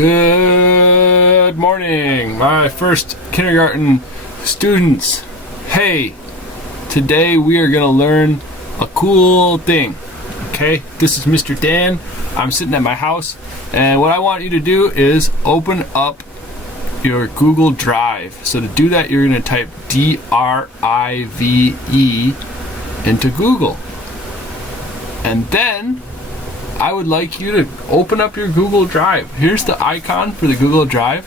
Good morning, my first kindergarten students. Hey, today we are going to learn a cool thing. Okay, this is Mr. Dan. I'm sitting at my house, and what I want you to do is open up your Google Drive. So to do that, you're going to type DRIVE into Google. And then I would like you to open up your Google Drive. Here's the icon for the Google Drive.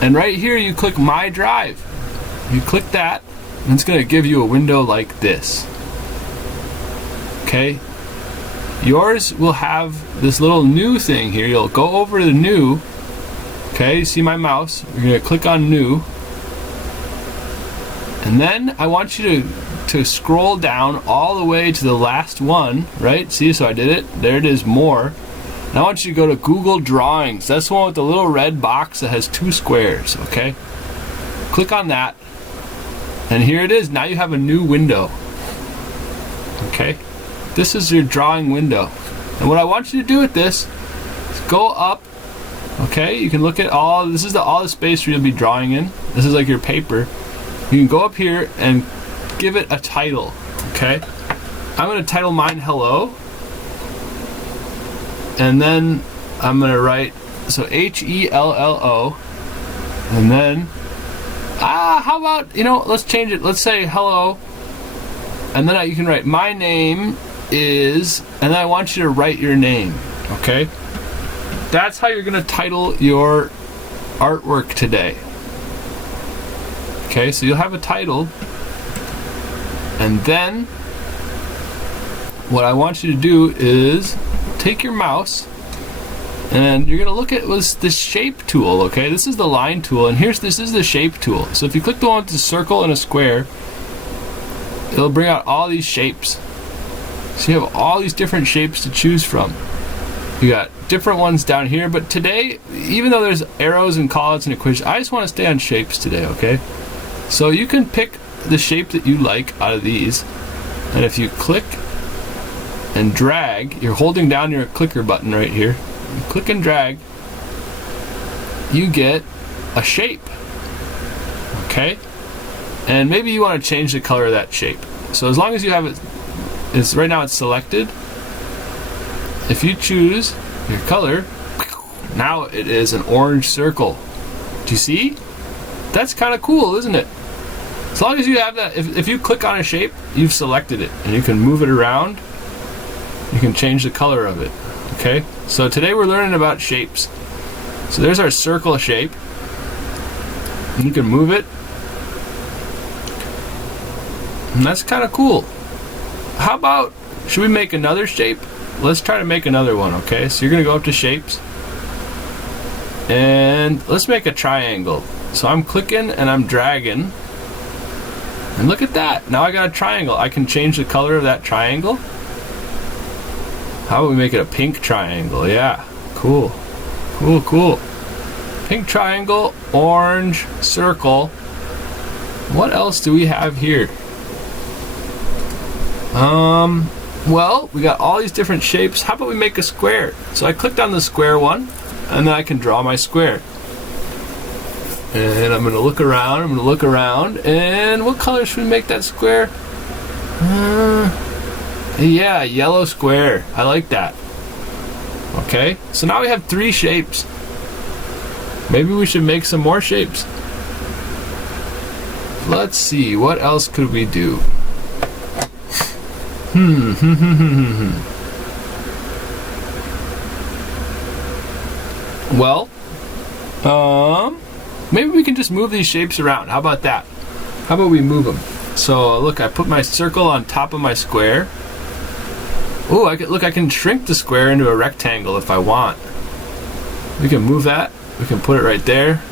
And right here you click My Drive. You click that, and it's going to give you a window like this. Okay? Yours will have this little new thing here. You'll go over to new. Okay, see my mouse? You're going to click on new. And then I want you to scroll down all the way to the last one, right? See, so I did it. There it is, more. And I want you to go to Google Drawings. That's the one with the little red box that has two squares, okay? Click on that. And here it is. Now you have a new window. Okay? This is your drawing window. And what I want you to do with this is go up. Okay? You can look at all the space where you'll be drawing in. This is like your paper. You can go up here and give it a title, okay? I'm going to title mine Hello. And then I'm going to write, so HELLO. And then, how about, let's change it. Let's say hello. And then you can write, my name is, and then I want you to write your name, okay? That's how you're going to title your artwork today. Okay, so you'll have a title. And then what I want you to do is take your mouse and you're going to look at this shape tool, okay? This is the line tool, and this is the shape tool. So if you click the one with the circle and a square, it'll bring out all these shapes. So you have all these different shapes to choose from. You got different ones down here, but today, even though there's arrows and callouts and equations, I just want to stay on shapes today, okay? So you can pick the shape that you like out of these, and if you click and drag, you're holding down your clicker button right here, you click and drag, you get a shape, okay? And maybe you want to change the color of that shape. So as long as you have it, right now it's selected. If you choose your color, now it is an orange circle. Do you see? That's kind of cool, isn't it? As long as you have that, if you click on a shape, you've selected it, and you can move it around. You can change the color of it, okay? So today we're learning about shapes. So there's our circle shape. And you can move it. And that's kind of cool. How about, should we make another shape? Let's try to make another one, okay? So you're going to go up to shapes. And let's make a triangle. So I'm clicking and I'm dragging. And look at that. Now I got a triangle. I can change the color of that triangle. How about we make it a pink triangle? Yeah, cool. Cool, cool. Pink triangle, orange circle. What else do we have here? Well, we got all these different shapes. How about we make a square? So I clicked on the square one, and then I can draw my square. And I'm going to look around, and what color should we make that square? Yeah, yellow square. I like that. Okay, so now we have 3 shapes. Maybe we should make some more shapes. Let's see, what else could we do? Well, maybe we can just move these shapes around. How about that? How about we move them? So look, I put my circle on top of my square. Oh, I can shrink the square into a rectangle if I want. We can move that. We can put it right there.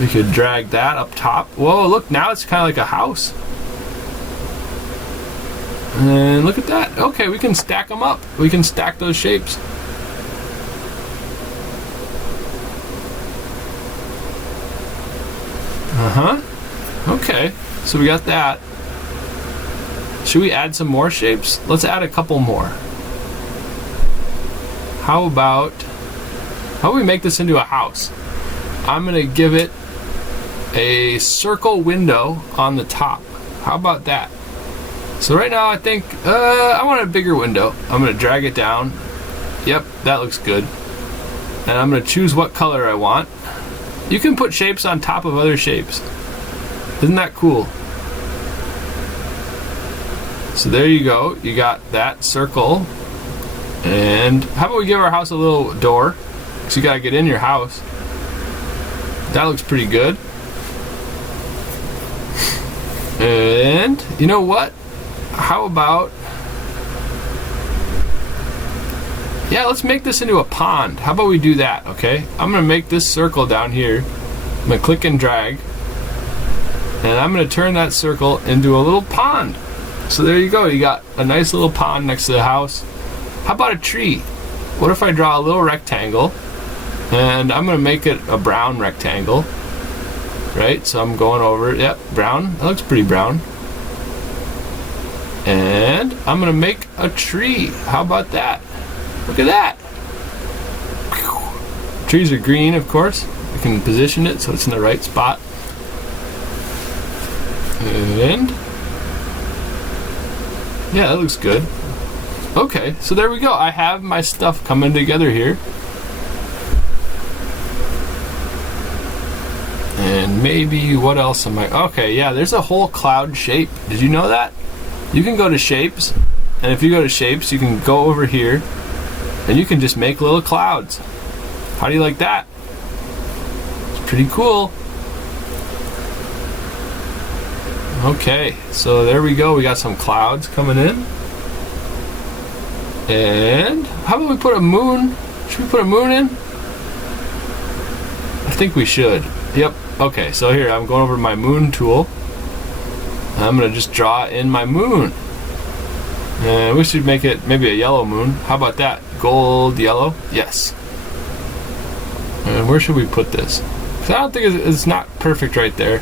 We could drag that up top. Whoa, look, now it's kind of like a house. And look at that. Okay, we can stack them up. We can stack those shapes. Okay, so we got that. Should we add some more shapes? Let's add a couple more. how about we make this into a house? I'm gonna give it a circle window on the top. How about that? So right now I think I want a bigger window. I'm gonna drag it down. Yep, that looks good. And I'm gonna choose what color I want. You can put shapes on top of other shapes. Isn't that cool? So there you go. You got that circle. And how about we give our house a little door? Because you gotta get in your house. That looks pretty good. And you know what? How about, yeah, let's make this into a pond. How about we do that, okay? I'm gonna make this circle down here. I'm gonna click and drag. And I'm gonna turn that circle into a little pond. So there you go, you got a nice little pond next to the house. How about a tree? What if I draw a little rectangle and I'm gonna make it a brown rectangle, right? So I'm going over, yep, brown, that looks pretty brown. And I'm gonna make a tree. How about that? Look at that. Trees are green, of course. I can position it so it's in the right spot. And yeah, that looks good. Okay, so there we go. I have my stuff coming together here. And maybe, what else am I? Okay, yeah, there's a whole cloud shape. Did you know that? You can go to shapes, and if you go to shapes, you can go over here, and you can just make little clouds. How do you like that? It's pretty cool. Okay, so there we go. We got some clouds coming in. And how about we put a moon? Should we put a moon in? I think we should. Yep. Okay, so here I'm going over my moon tool. I'm gonna just draw in my moon. And we should make it maybe a yellow moon. How about that? Gold yellow? Yes. And where should we put this? Because I don't think it's not perfect right there.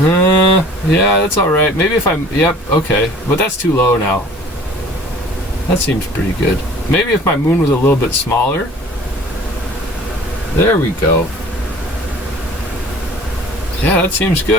Yeah, that's alright. Maybe if I'm, yep, okay. But that's too low now. That seems pretty good. Maybe if my moon was a little bit smaller. There we go. Yeah, that seems good.